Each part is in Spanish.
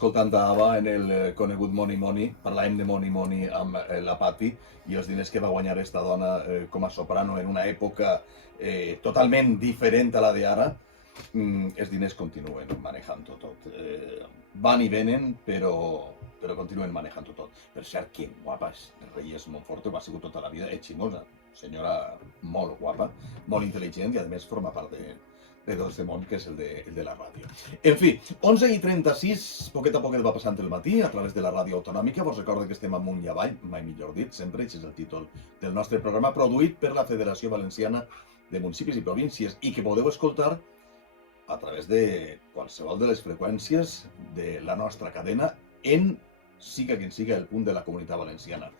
escoltant a Ava en el conegut Money Money, parlàvem de Money Money amb la Patti i els diners que va guanyar esta dona com a soprano en una època totalment diferent a la d'ara. Els diners continuen manejant-ho tot. Van i venen, però continuen manejant-ho tot. Per cert, que guapa és Reyes Monforte, ha sigut tota la vida ximosa. Senyora molt guapa, molt intel·ligent i a més forma part de tot este món que és el de la ràdio. En fi, 11:36, poquet a poquet va passant el matí a través de la ràdio autonòmica. Vos recordo que estem amunt i avall, mai millor dit, sempre, aquest és el títol del nostre programa, produït per la Federació Valenciana de Municipis i Províncies i que podeu escoltar a través de qualsevol de les freqüències de la nostra cadena en siga quin siga el punt de la Comunitat Valenciana.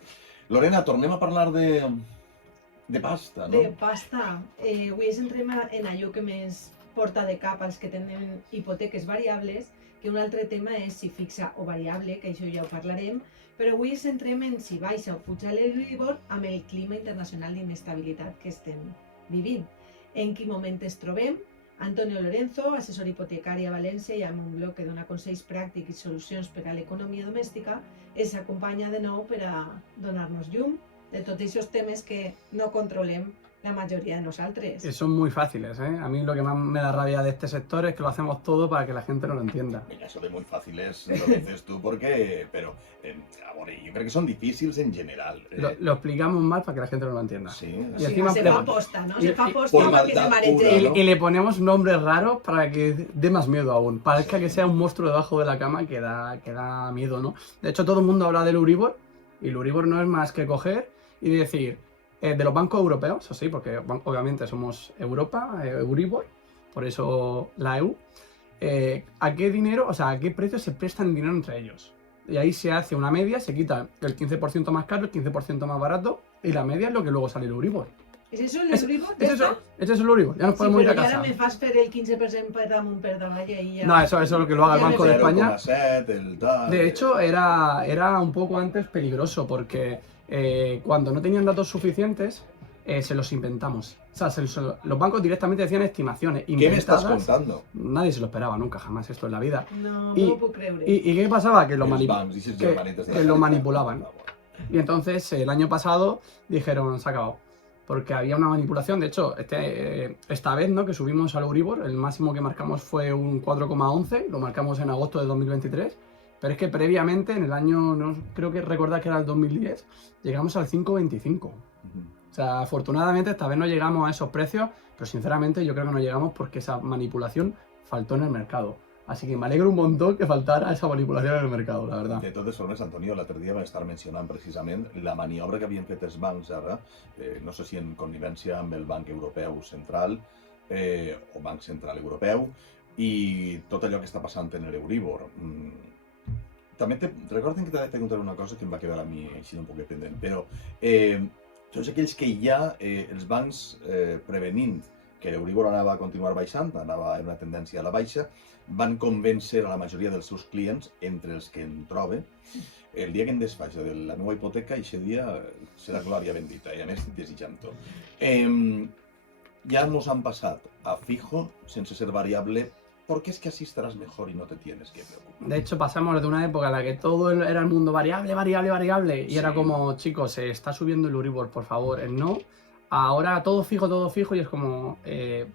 Lorena, tornem a parlar de pasta, no? De pasta. Avui ens entrem en allò que més porta de cap als que tenen hipoteques variables, que un altre tema és si fixa o variable, que això ja ho parlarem, però avui ens centrem en si baixa o puja l'Euribor amb el clima internacional d'inestabilitat que estem vivint. En quin moment ens trobem? Antonio Lorenzo, assessor hipotecari a València i amb un blog que dona consells pràctics i solucions per a l'economia domèstica, ens acompanya de nou per a donar-nos llum de tots aquests temes que no controlem la mayoría de nosaltres. Son muy fáciles, ¿eh? A mí lo que más me da rabia de este sector es que lo hacemos todo para que la gente no lo entienda. Mira, eso de muy fácil es lo que dices tú, porque... Pero, yo creo que son difíciles en general. Lo explicamos mal para que la gente no lo entienda. Sí. Y encima se fa aposta, ¿no? Se fa aposta por para que se maldad mareche. pura, ¿no? Y le ponemos nombres raros para que dé más miedo aún. Parezca que sea un monstruo debajo de la cama que da miedo, ¿no? De hecho, todo el mundo habla del Euribor, y el Euribor no es más que coger y decir... de los bancos europeos, eso sí, porque obviamente somos Europa, Euribor, por eso la EU, ¿a qué dinero, o sea, a qué precio se prestan dinero entre ellos? Y ahí se hace una media, se quita el 15% más caro, el 15% más barato, y la media es lo que luego sale el Euribor. ¿Es eso el Euribor? Ese es el Euribor, ya nos podemos ir a casa. Ahora me fas fer el 15% per damunt per davall y ya... No, eso es lo que lo haga el Banco de España. 0,7, el tal... De hecho, era un poco antes peligroso, porque... cuando no tenían datos suficientes, se los inventamos. O sea, los bancos directamente decían estimaciones inventadas. ¿Qué me estás contando? Nadie se lo esperaba nunca, jamás esto en la vida. No, Y- no puedo creer. ¿Y qué pasaba? Que lo, Els bancs, dices, que- germanitas de la que lo Generalitat. manipulaban. Y entonces, el año pasado, dijeron, se ha acabado. Porque había una manipulación. De hecho, esta vez, ¿no?, que subimos al Euribor, el máximo que marcamos fue un 4,11, lo marcamos en agosto de 2023. Pero es que previamente, en el año, no creo que recordar que era el 2010, llegamos al 5,25. O sea, afortunadamente esta vez no llegamos a esos precios, pero sinceramente yo creo que no llegamos porque esa manipulación faltó en el mercado. Así que me alegro un montón que faltara esa manipulación en el mercado, la verdad. De totes formes, Antonio, l'altre dia vam estar mencionant precisament la maniobra que havien fet els bancs ara, no sé si en connivència amb el Banc Europeu Central o Banc Central Europeu, i tot allò que està passant en l'Euribor. També recorden que t'he de preguntar una cosa que em va quedar a mi així un poc pendent, però tots aquells que ja els bancs prevenint que l'Euribor anava a continuar baixant, anava en una tendència a la baixa, van convèncer a la majoria dels seus clients, entre els que em trobe, el dia que em desfaig de la meva hipoteca, aquest dia serà glòria bendita, i a més estic desitjant-ho. Ja nos han passat a fijo, sense ser variable, porque es que así estarás mejor y no te tienes que preocupar. De hecho, pasamos de una época en la que todo era el mundo variable, variable, variable, y Sí. era como, chicos, se está subiendo el Euribor, por favor, no. Ahora todo fijo, y es como,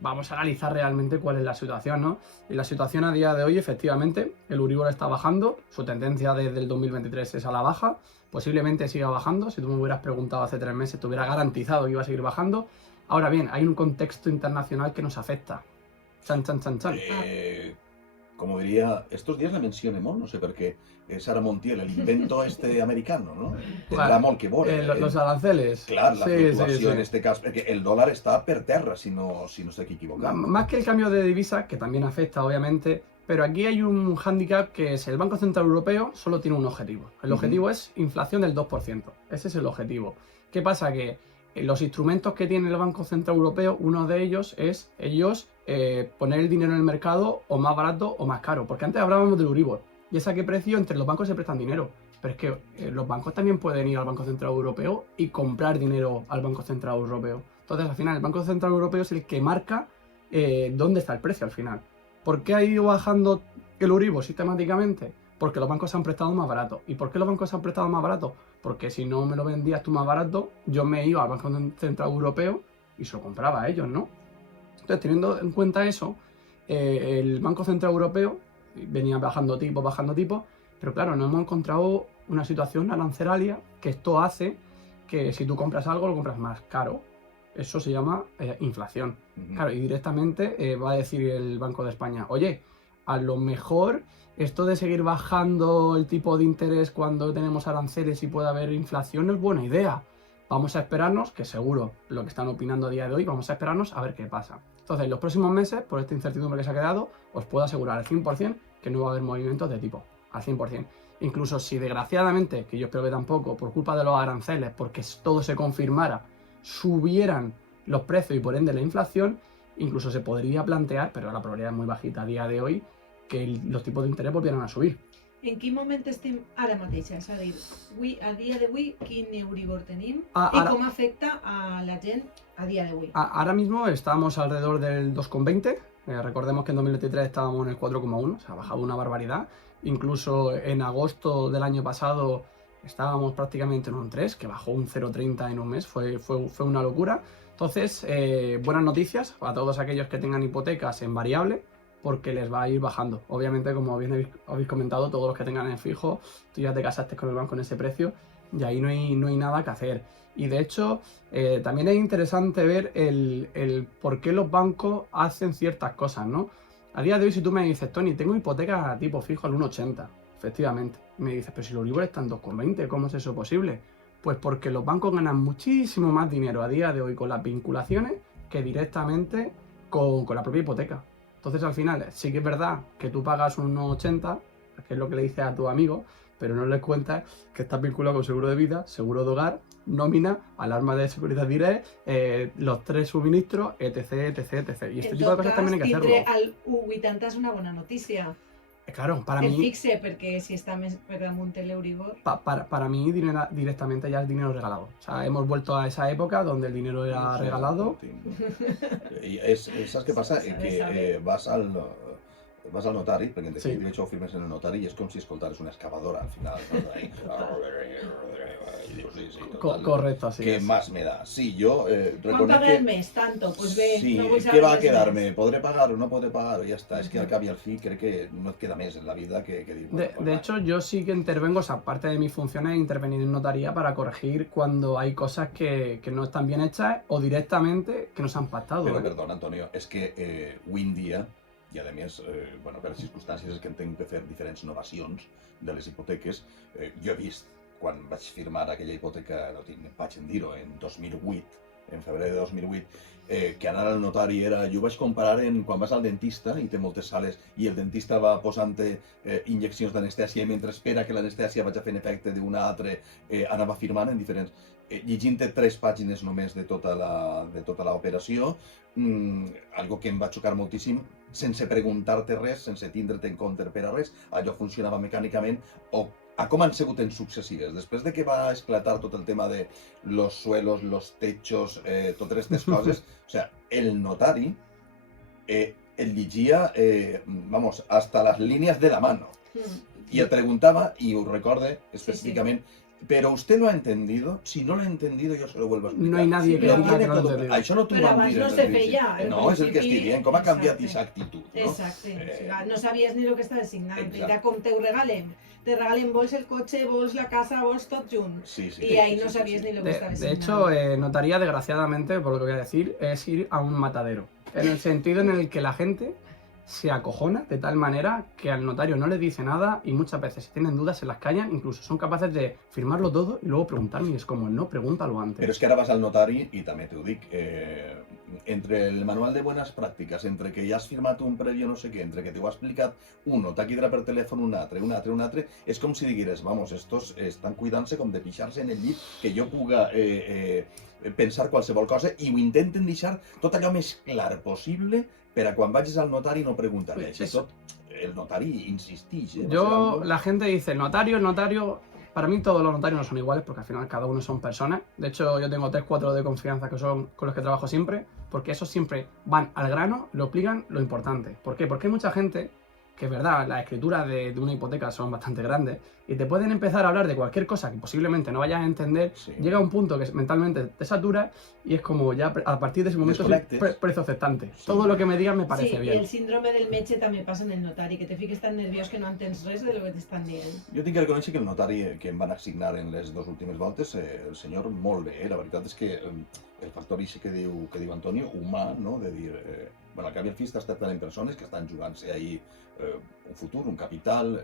vamos a analizar realmente cuál es la situación, ¿no? Y la situación a día de hoy, efectivamente, el Euribor está bajando, su tendencia desde el 2023 es a la baja, posiblemente siga bajando. Si tú me hubieras preguntado hace 3 meses, te hubiera garantizado que iba a seguir bajando. Ahora bien, hay un contexto internacional que nos afecta. Chan, chan, chan, chan. Como diría, estos días la mencioné molt, no sé per què, Sara Montiel, el invento americano, ¿no? Tendrà molt que veure. Los aranceles. Clar, la Sí, fluctuació sí. en este cas, perquè el dòlar està per terra, si no estic equivocat. Más que el cambio de divisa, que también afecta, obviamente, pero aquí hay un hándicap que es el Banco Central Europeo solo tiene un objetivo. El objetivo es inflación del 2%. Ese es el objetivo. ¿Qué pasa? Que los instrumentos que tiene el Banco Central Europeo, uno de ellos es poner el dinero en el mercado o más barato o más caro. Porque antes hablábamos del Euribor. ¿Y es a qué precio? Entre los bancos se prestan dinero. Pero es que los bancos también pueden ir al Banco Central Europeo y comprar dinero al Banco Central Europeo. Entonces, al final, el Banco Central Europeo es el que marca dónde está el precio al final. ¿Por qué ha ido bajando el Euribor sistemáticamente? Porque los bancos se han prestado más barato. ¿Y por qué los bancos se han prestado más barato? Porque si no me lo vendías tú más barato, yo me iba al Banco Central Europeo y se lo compraba a ellos, ¿no? Entonces, teniendo en cuenta eso, el Banco Central Europeo venía bajando tipos, pero claro, no hemos encontrado una situación arancelaria que esto hace que si tú compras algo, lo compras más caro. Eso se llama inflación. Claro, y directamente va a decir el Banco de España, oye, a lo mejor esto de seguir bajando el tipo de interés cuando tenemos aranceles y puede haber inflación no es buena idea. Vamos a esperarnos, que seguro lo que están opinando a día de hoy, vamos a esperarnos a ver qué pasa. Entonces, en los próximos meses, por esta incertidumbre que se ha quedado, os puedo asegurar al 100% que no va a haber movimientos de tipo, al 100%. Incluso si desgraciadamente, que yo espero que tampoco, por culpa de los aranceles, porque todo se confirmara, subieran los precios y por ende la inflación, incluso se podría plantear, pero la probabilidad es muy bajita a día de hoy, que los tipos de interés volvieran a subir. En quin moment estem ara mateix? És a dir, a dia d'avui, quin Euribor tenim Ara- i com afecta a la gent a dia d'avui? Ahora mismo estamos alrededor del 2,20. Recordemos que en 2023 estábamos en el 4,1, se ha bajado una barbaridad. Incluso en agosto del año pasado estábamos prácticamente en un 3, que bajó un 0,30 en un mes, fue una locura. Entonces, buenas noticias a todos aquellos que tengan hipotecas en variable, porque les va a ir bajando. Obviamente, como bien habéis comentado, todos los que tengan en fijo, tú ya te casaste con el banco en ese precio y ahí no hay nada que hacer. Y de hecho, también es interesante ver el por qué los bancos hacen ciertas cosas, ¿no? A día de hoy, si tú me dices, Tony, tengo hipoteca a tipo fijo al 1,80, efectivamente. Me dices, pero si los Euribor están 2,20, ¿cómo es eso posible? Pues porque los bancos ganan muchísimo más dinero a día de hoy con las vinculaciones que directamente con la propia hipoteca. Entonces, al final, sí que es verdad que tú pagas un 1,80, que es lo que le dices a tu amigo, pero no les cuentas que estás vinculado con seguro de vida, seguro de hogar, nómina, alarma de seguridad direct, los 3 suministros, etc, etc, etc. Y este tipo de cosas también hay que hacerlo. Tindre al 1,80 és una bona notícia. Claro, para El mí, fixe, perquè si està més per damunt l'Euribor... para mí directamente ya es dinero regalado. O sea, hemos vuelto a esa época donde el dinero era regalado. ¿Sabes qué pasa? Que vas al notari, perquè en Sí. definitiva això ho firmes en el notari i és com si escoltares una excavadora al final. Y dius, sí, total. Correcto, así ¿Qué es. más me da? Sí, yo Quan reconec paga el que... mes? Tanto, pues bé, Sí, no vull ¿qué saber va a res quedarme? més. ¿Podré pagar o no podré pagar? Ya está, es que al cap y al fin creo que no et queda més en la vida que dir... bueno, pues De va. hecho, yo sí que intervengo, o sea, parte de mis funciones es intervenir en notaría para corregir cuando hay cosas que no están bien hechas o directamente que nos han pactado. Però, perdona, Antonio, és que avui en dia, i a més, bueno, per circumstàncies és que entenc que fer diferents novacions de les hipoteques, jo he vist, quan vaig firmar aquella hipoteca, no tinc vaig en dir-ho, en 2008, en febrer de 2008, que anar al notari era... Jo ho vaig comparar quan vas al dentista i té moltes sales i el dentista va posant-te injeccions d'anestèsia i mentre espera que l'anestèsia vagi fent efecte d'una altra, anava firmant en diferents... llegint-te 3 pàgines només de tota l'operació, algo que em va xocar moltíssim, sense preguntar-te res, sense tindre't en compte per a res, allò funcionava mecànicament, o a com han sigut en successives. Després de que va esclatar tot el tema de los suelos, los techos, totes aquestes coses, o sea, el notari el llegia, vamos, hasta las líneas de la mano. Y el preguntaba, y os recorde específicamente, pero usted lo ha entendido, si no lo ha entendido yo se lo vuelvo a explicar. No hay nadie que Lo diga que tiene no lo ha todo. entendido. Això no t'ho Però van abans dir no en se el principi. feia, al No, és el que estic principi, dient, com ha canviat exacte. aquesta actitud, no? Exacte, o sigui, no sabies ni el que estaves signant. Exacte. Mira com te ho regalen. Te regalen vols el cotxe, vols la casa, vols tot junt. Sí, sí. Y ahí sí, no sí, sabías sí. ni lo que estabas De signant. hecho, notaría, desgraciadamente, por lo que voy a decir, es ir a un matadero. En el sentido en el que la gente se acojona de tal manera que al notario no le dice nada y muchas veces si tienen dudas se las callan, incluso son capaces de firmarlo todo y luego preguntarme y es como, no, pregúntalo antes. Però és que ara vas al notari, i també t'ho dic, entre el manual de buenas prácticas, entre que ja has firmat un prèvio no sé què, entre que t'ho ha explicat uno, t'ha quedat per telèfon un altre, és com si digueres, vamos, estos estan cuidant-se com de pixar-se en el llit, que jo puga pensar qualsevol cosa, i ho intenten deixar tot allò més clar possible per a quan vagis al notari no preguntar res. Eso. El notari insistix. Yo, la gente dice, el notario, para mí todos los notarios no son iguales porque al final cada uno son personas. De hecho, yo tengo 3-4 de confianza que son con los que trabajo siempre, porque esos siempre van al grano, lo explican lo importante. ¿Por qué? Porque hay mucha gente que es verdad, las escrituras de una hipoteca son bastante grandes y te pueden empezar a hablar de cualquier cosa que posiblemente no vayas a entender, Sí. llega a un punto que mentalmente te satura y es como ya a partir de ese momento soy Desconectes. precio aceptante. Sí. Todo lo que me digas me Sí, parece i bien. el síndrome del metge també passa en el notari, que te fiques tan nerviós que no entens res de lo que t'estan dient. Jo tinc que reconèixer que el notari que em van assignar en les dues últimes voltes, el senyor molt bé, la veritat és que el factor ixe que diu Antonio, humà, no? De dir, bueno, al cap i al fi estàs tractant en persones que estan jugant-se ahí un futur, un capital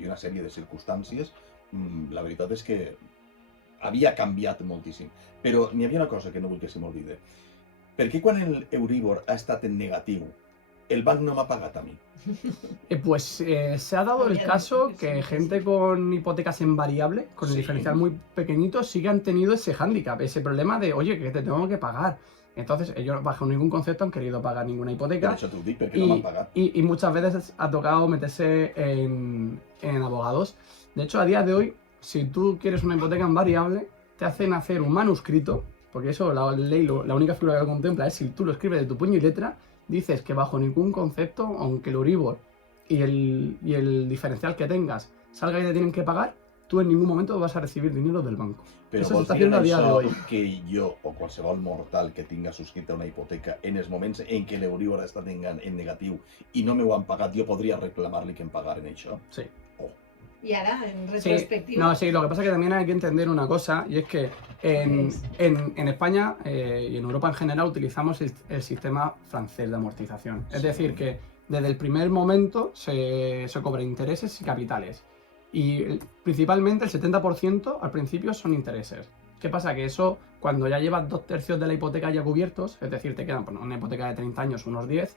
i una sèrie de circumstàncies. La veritat és que havia canviat moltíssim. Però n'hi havia una cosa que no vull que se m'oblide. Per què quan el Euribor ha estat en negatiu, el banc no m'ha pagat a mi? Pues se ha dado el Obviamente caso que que sí, gente con hipotecas en variable, con el Sí. diferencial muy pequeñito, sí que han tenido ese hándicap, ese problema de, oye, que te tengo que pagar. Entonces, ellos bajo ningún concepto han querido pagar ninguna Per hipoteca. això t'ho dic, perquè no m'han pagat. Y muchas veces ha tocado meterse en abogados. De hecho, a día de hoy, si tú quieres una hipoteca en variable, te hacen hacer un manuscrito, porque eso la ley, la única figura que lo contempla es si tú lo escribes de tu puño y letra, dices que bajo ningún concepto, aunque el Euribor y el diferencial que tengas salga y te tienen que pagar, tú en ningún momento vas a recibir dinero del banco. Però Eso se vols está dir haciendo a día de això hoy. que jo o qualsevol mortal que tinga subscrita una hipoteca en els moments en què l'Euríbor ha estat en negatiu i no m'ho han pagat, jo podria reclamar-li que em pagaren això? Sí. I ara, en Sí, retrospectiva... no, sí, lo que pasa es que también hay que entender una cosa, y es que en España y en Europa en general utilizamos el sistema francés de amortización. Es Sí. decir, que desde el primer momento se cobran intereses y capitales. Y principalmente el 70% al principio son intereses. ¿Qué pasa? Que eso, cuando ya llevas 2/3 de la hipoteca ya cubiertos, es decir, te quedan una hipoteca de 30 años, unos 10,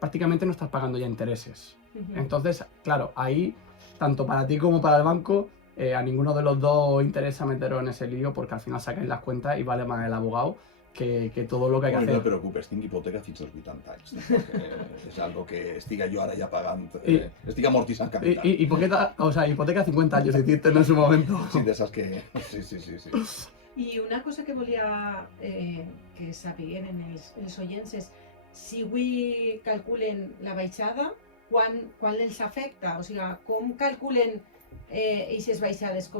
prácticamente no estás pagando ya intereses. Ujú. Entonces, claro, ahí, tanto para ti como para el banco, a ninguno de los dos interesa meteros en ese lío porque al final sacáis las cuentas y vale más el abogado que todo lo que hay que Bueno, no hacer. et preocupes, tinc hipoteca fins als 80 anys. Tampoc, és algo que estiga jo ara ja pagant, I- estic amortitzant Y, capital. hipoteca 50 años hiciste en su momento. Sí, de esas que... Sí. I una cosa que volia que sapiguin els oients és si avui calculen la baixada, quan els afecta? O sigui, com calculen aquestes baixades?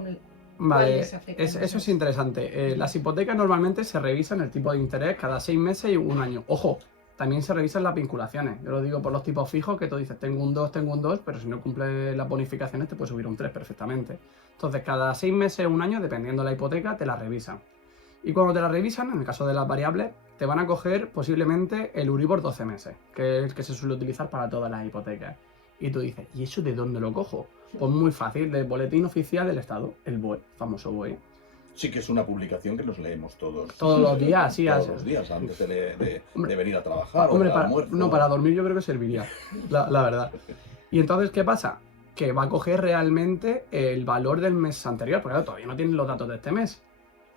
Vale, ¿Cuáles afectan eso es esas? interesante. Las hipotecas normalmente se revisan el tipo de interés cada 6 meses y un año. Ojo, también se revisan las vinculaciones. Yo lo digo por los tipos fijos, que tú dices, tengo un 2, pero si no cumple las bonificaciones te puede subir un 3 perfectamente. Entonces, cada 6 meses o un año, dependiendo de la hipoteca, te la revisan. Y cuando te la revisan, en el caso de las variables, te van a coger posiblemente el Euribor 12 meses, que es el que se suele utilizar para todas las hipotecas. Y tú dices, ¿y eso de dónde lo cojo? Pues muy fácil, del boletín oficial del Estado, el BOE, famoso BOE. Sí que es una publicación que nos leemos todos. Todos los días, sí. Todos los días, antes de venir a trabajar o Hombre, del almuerzo. no, para dormir yo creo que serviría, la verdad. Y entonces, ¿qué pasa? Que va a coger realmente el valor del mes anterior, porque claro, todavía no tienen los datos de este mes.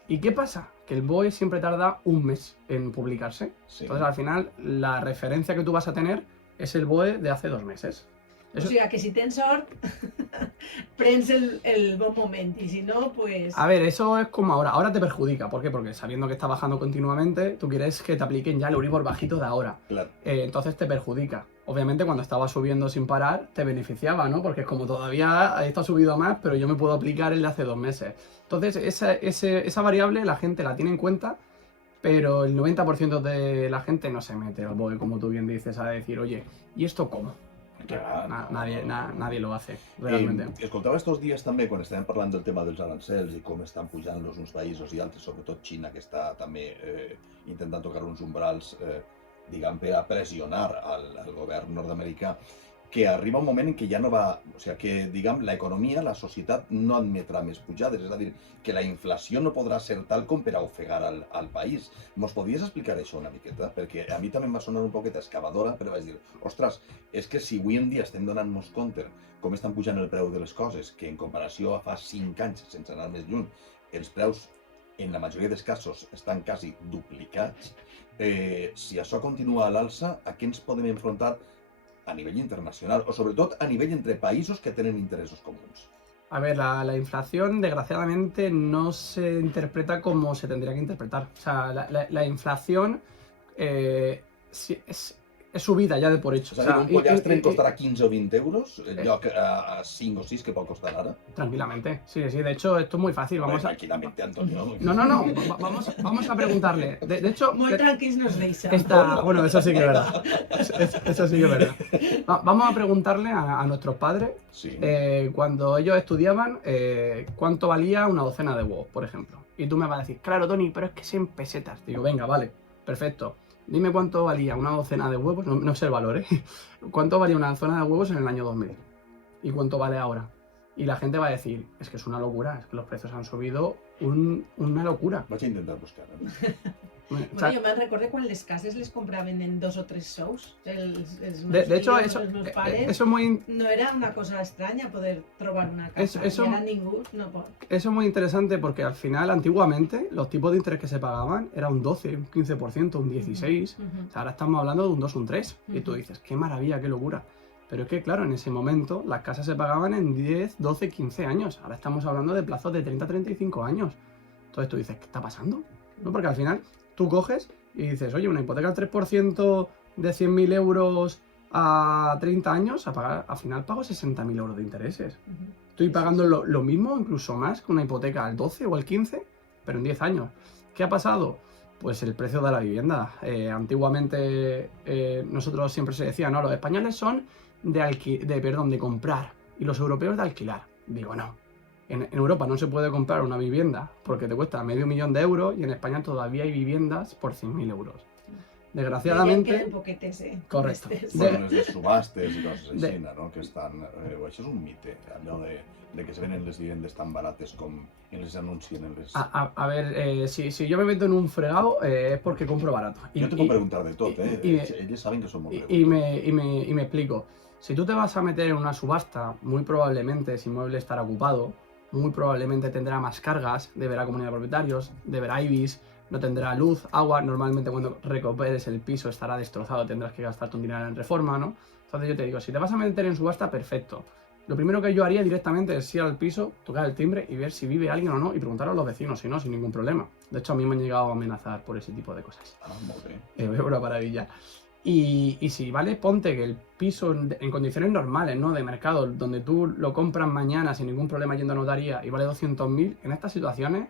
¿Y qué pasa? Que el BOE siempre tarda un mes en publicarse. Sí. Entonces, al final, la referencia que tú vas a tener es el BOE de hace 2 meses. O Eso- sigui, que si tens sort, prens el bon moment, i si no, pues... A ver, eso es como ahora. Ahora te perjudica. ¿Por qué? Porque sabiendo que está bajando continuamente, tú quieres que te apliquen ya el Euribor bajito de ahora. Claro. Entonces te perjudica. Obviamente cuando estaba subiendo sin parar te beneficiaba, ¿no? Porque es como todavía esto ha subido más, pero yo me puedo aplicar el de hace 2 meses. Entonces esa variable la gente la tiene en cuenta, pero el 90% de la gente no se mete al BOE, como tú bien dices, a decir, oye, ¿y esto cómo? Que Clar, nadie lo hace, realmente. Escoltava estos dies també, quan estàvem parlant del tema dels arancels i com estan pujant los uns països i altres, sobretot Xina, que està també intentant tocar uns umbrals, diguem, per a pressionar al govern nord-americà, que arriba un moment en què ja no va... O sigui, que, diguem, l'economia, la societat no admetrà més pujades, és a dir, que la inflació no podrà ser tal com per a ofegar al país. Mos podries explicar això una miqueta? Perquè a mi també em va sonar un poquet excavadora, però vaig dir, ostres, és que si avui en dia estem donant-nos compte com estan pujant el preu de les coses, que en comparació a fa 5 anys, sense anar més lluny, els preus en la majoria dels casos estan quasi duplicats, si això continua a l'alça, a què ens podem enfrontar a nivell internacional, o sobretot a nivell entre països que tenen interessos comuns? A ver, la inflación desgraciadamente no se interpreta como se tendría que interpretar. O sea, la inflación es su vida ya de por hecho. És a dir, un pollastre em costarà 15 o 20 euros, en lloc a 5 o 6 que pot costar ara. Tranquilamente, sí, de hecho esto es muy fácil, vamos a... Tranquilamente, Antonio. No, vamos a preguntarle. De hecho, Muy tranquilos nos deixa. bueno, eso sí que es verdad. Eso sí que es verdad. Vamos a preguntarle a nuestros padres, Sí. cuando ellos estudiaban, cuánto valía una docena de huevos, por ejemplo. Y tú me vas a decir, claro, Tony, pero es que es en pesetas. Digo, venga, vale, perfecto. Dime cuánto valía una docena de huevos, no sé el valor, ¿eh? ¿Cuánto valía una docena de huevos en el año 2000? ¿Y cuánto vale ahora? Y la gente va a decir, es que es una locura, es que los precios han subido una locura. Vaig a intentar buscar. Bueno, jo me'n recordo quan les cases les compraven en 2 o 3 sous. De hecho, eso es muy... No era una cosa extraña poder trobar una casa. Eso, y ahora ningú no pot. Eso es muy interesante porque al final, antiguamente, los tipos de interés que se pagaban era un 12, un 15%, un 16%. O sea, ahora estamos hablando de un 2, un 3%. Y tú dices, qué maravilla, qué locura. Pero es que, claro, en ese momento las casas se pagaban en 10, 12, 15 años. Ahora estamos hablando de plazos de 30, 35 años. Entonces tú dices, ¿qué está pasando? ¿No? Porque al final tú coges y dices, oye, una hipoteca al 3% de 100.000 euros a 30 años, al final pago 60.000 euros de intereses. Estoy pagando lo mismo, incluso más, que una hipoteca al 12 o al 15, pero en 10 años. ¿Qué ha pasado? Pues el precio de la vivienda. Antiguamente nosotros siempre se decía, no, los españoles son de comprar y los europeos de alquilar. Digo, no. En Europa no se puede comprar una vivienda porque te cuesta medio millón de euros y en España todavía hay viviendas por 100.000 euros. Desgraciadamente... Correcto. Bueno, les de subhastes i coses així, no? Que estan... això és un mite, allò de que se venen les vivendes tan barates com les anuncien en les... A ver, si yo me meto en un fregado es porque compro barato. Yo te puedo preguntar de todo, ellos saben que somos preguntas. Y me explico. Si tú te vas a meter en una subasta, muy probablemente ese inmueble estará ocupado, muy probablemente tendrá más cargas, deberá comunidad de propietarios, deberá IBIS, no tendrá luz, agua, normalmente cuando recuperes el piso estará destrozado, tendrás que gastarte un dinero en reforma, ¿no? Entonces yo te digo, si te vas a meter en subasta, perfecto. Lo primero que yo haría directamente es ir al piso, tocar el timbre y ver si vive alguien o no y preguntar a los vecinos, si no, sin ningún problema. De hecho, a mí me han llegado a amenazar por ese tipo de cosas. Ah, muy bien. Es una maravilla. Y si, ¿vale? Ponte que el piso en condiciones normales, ¿no? De mercado, donde tú lo compras mañana sin ningún problema yendo a notaría y vale 200.000, en estas situaciones,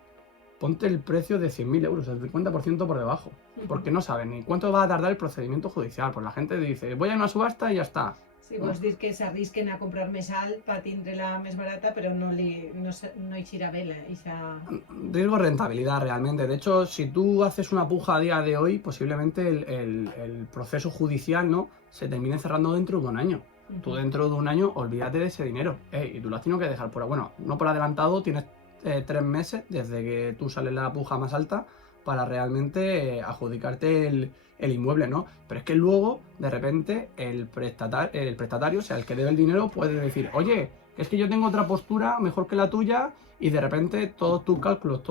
ponte el precio de 100.000 euros, el 50% por debajo. Porque no saben ni cuánto va a tardar el procedimiento judicial. Pues la gente dice, voy a una subasta y ya está. Sí, vols dir que s'arrisquen a comprar més alt per tindre-la més barata, però no eixirà bé esa... Riesgo rentabilidad realmente. De hecho, si tú haces una puja a día de hoy, posiblemente el proceso judicial, ¿no? Se termine cerrando dentro de un año. Tú dentro de un año, olvídate de ese dinero. Y tú lo has tenido que dejar por... Bueno, no por adelantado, tienes 3 meses desde que tú sales la puja más alta para realmente adjudicarte el inmueble, ¿no? Pero es que luego, de repente, el prestatario, o sea, el que debe el dinero, puede decir, oye, es que yo tengo otra postura mejor que la tuya, y de repente todos tus cálculos,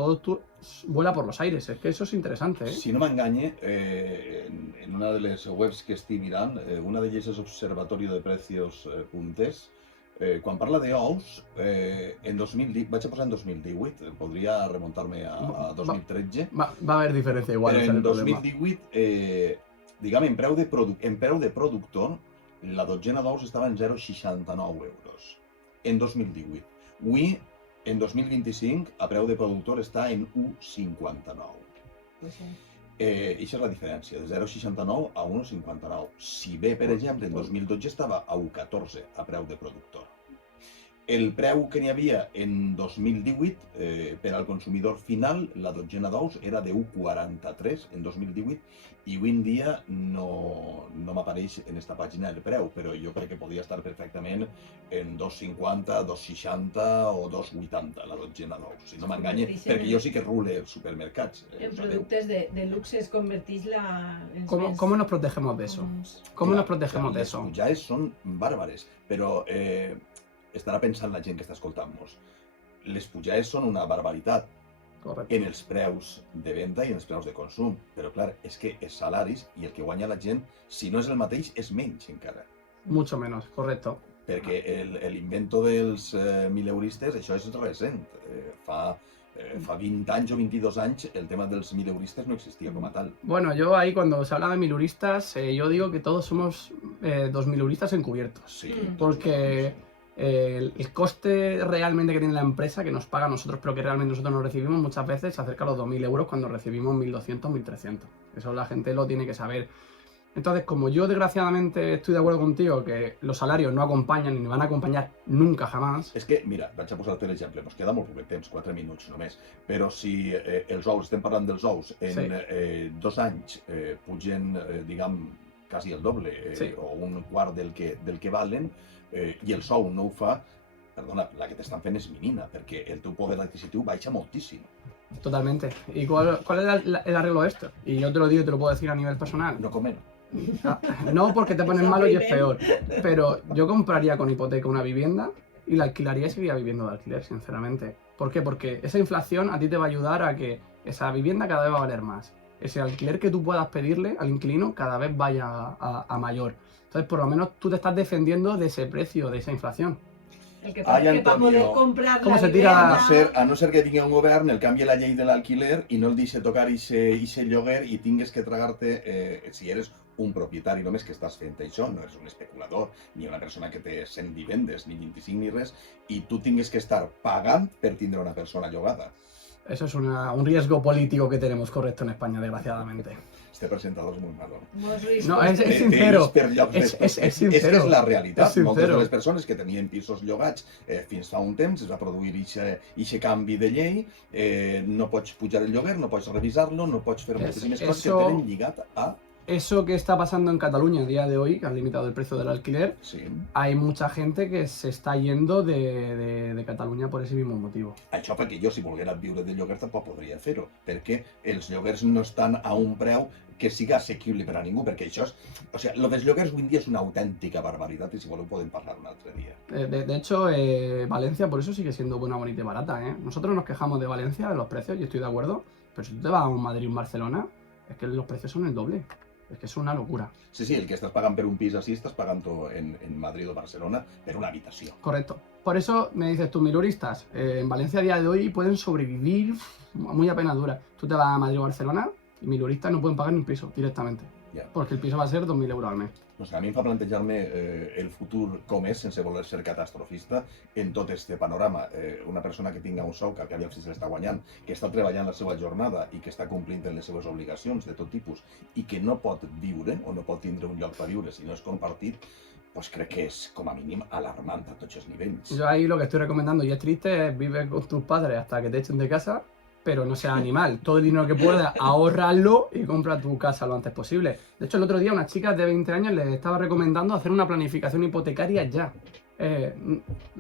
vuela por los aires. Es que eso es interesante, ¿eh? Si no m'enganye, en una de les webs que estic mirant, una d'elles és Observatorio de Precios Puntes, quan parla d'ous, vaig a posar en 2018, podria remuntar-me a 2013. Va a haver diferència igual. En 2018, diguem, en preu de productor, la dotzena d'ous estava en 0,69 euros. En 2018. Avui, en 2025, a preu de productor està en 1,59. Això és la diferència, de 0,69 a 1,59. Si bé, per exemple, en 2012 estava a 1,14 a preu de productor. El preu que n'hi havia en 2018 per al consumidor final, la dotzena d'ous, era de 1,43 en 2018 i avui en dia no m'apareix en esta pàgina el preu, però jo crec que podria estar perfectament en 2,50, 2,60 o 2,80 la dotzena d'ous, si no m'enganye, perquè jo sí que rule supermercats. En productes de luxe es converteix la... ¿Cómo nos protegemos de eso? ¿Cómo nos protegemos de eso? Les pujades són bàrbares, però estarà pensant la gent que està escoltant-nos. Les pujades són una barbaritat en els preus de venda i en els preus de consum, però clar, és que els salaris i el que guanya la gent, si no és el mateix, és menys encara. Mucho menos, correcto. Perquè l'invento dels mileuristes, això és recent. Fa Fa 20 anys o 22 anys el tema dels mileuristes no existia com a tal. Bueno, yo ahí cuando se habla de miluristas, yo digo que todos somos 2000euristas encubiertos. Sí, Porque el coste realmente que tiene la empresa, que nos paga a nosotros, pero que realmente nosotros no recibimos muchas veces, se acerca a los 2000 euros cuando recibimos 1200, 1300. Eso la gente lo tiene que saber. Entonces, como yo desgraciadamente estoy de acuerdo contigo que los salarios no acompañan ni van a acompañar nunca jamás. És que, mira, vaig a posar-te l'exemple, ens queda molt poc temps, 4 minuts només, però si els ous, estem parlant dels ous, en Sí. 2 anys pugen, diguem, quasi el doble, Sí. o un quart del que valen, i el sou no ho fa, perdona, la que t'estan fent és minina, perquè el teu poder adquisitiu baixa moltíssim. Totalmente. ¿Y cuál es el arreglo de esto? Y yo te lo digo y te lo puedo decir a nivel personal. No comen. No porque te pones malo y es peor, pero yo compraría con hipoteca una vivienda y la alquilaría y seguiría viviendo de alquiler, sinceramente. ¿Por qué? Porque esa inflación a ti te va a ayudar a que esa vivienda cada vez va a valer más. Ese alquiler que tú puedas pedirle al inquilino cada vez vaya a mayor. Entonces, por lo menos tú te estás defendiendo de ese precio, de esa inflación. El que, Ai, que para Antonio, poder comprar ¿cómo la se tira? vivienda... A no ser que vingui un govern, el canvi la llei de l'alquiler i no el deixi tocar ixe lloguer i tingues que tragar-te, si eres un propietari només que estàs fent això, no eres un especulador, ni una persona que té 100 vivendes, ni 25 ni res, i tu tingues que estar pagant per tindre una persona llogada. Eso es un riesgo político que tenemos correcto en España, desgraciadamente. Este presentador és molt malo. Molts riscos. No, és sincero. Per llocs És És sincero. que és la realitat. És sincero. Moltes de les persones que tenien pisos llogats fins fa un temps es va produir ixe canvi de llei, no pots pujar el lloguer, no pots revisar-lo, no pots fer moltíssimes coses que eso- tenen lligat a... Eso que está pasando en Cataluña a día de hoy, que han limitado el precio del alquiler, Sí. hay mucha gente que se está yendo de Cataluña por ese mismo motivo. Això perquè jo, si volguera viure de lloguer, tampoc podria fer-ho, perquè els lloguers no estan a un preu que siga assequible per a ningú, perquè això és... O sigui, lo dels lloguers avui en dia és una autèntica barbaritat i si voleu podem parlar un altre dia. De hecho, Valencia por eso sigue siendo buena, bonita y barata, ¿eh? Nosotros nos quejamos de Valencia, de los precios, y estoy de acuerdo, pero si tú te vas a un Madrid o un Barcelona, es que los precios son el doble. Es que es una locura. Sí, sí, el que estàs pagant per un pis així, estàs pagant-ho en Madrid o Barcelona per una habitació. Correcto. Por eso me dices tú, miluristas, en Valencia a día de hoy pueden sobrevivir muy apenas dura. Tú te vas a Madrid o Barcelona y miluristas no pueden pagar ni un piso directamente. Ja. Porque el piso va a ser 2.000 euros al mes. Doncs a mi em fa plantejar-me el futur com és, sense voler ser catastrofista, en tot este panorama. Una persona que tinga un sou que aviam si se l'està guanyant, que està treballant la seva jornada i que està complint en les seves obligacions de tot tipus i que no pot viure o no pot tindre un lloc per viure si no és compartit, pues crec que és com a mínim alarmant a tots els nivells. Yo ahí lo que estoy recomendando, y es triste, es vive con tus padres hasta que te echen de casa, pero no seas animal. Todo el dinero que puedas, ahórralo y compra tu casa lo antes posible. De hecho, el otro día una chica de 20 años les estaba recomendando hacer una planificación hipotecaria ya.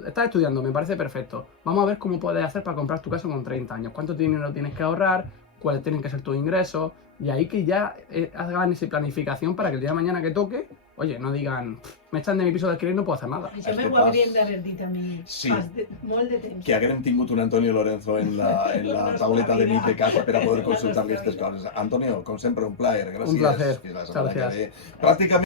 Estás estudiando, me parece perfecto. Vamos a ver cómo puedes hacer para comprar tu casa con 30 años. ¿Cuánto dinero tienes que ahorrar? ¿Cuáles tienen que ser tus ingresos? Y ahí que ya hagan esa planificación para que el día de mañana que toque, oye, no digan, me echan de mi piso de alquiler y no puedo hacer nada. Això Este m'ho pas- haurien d'haver dit a mi Sí. molt de temps. Que haguem tingut un Antonio Lorenzo en la tauleta de nit de casa per a poder consultar aquestes coses. Antonio, com sempre, un plaer. Gràcies. Un placer. Fins la setmana que Gràcies. ve. Pràcticament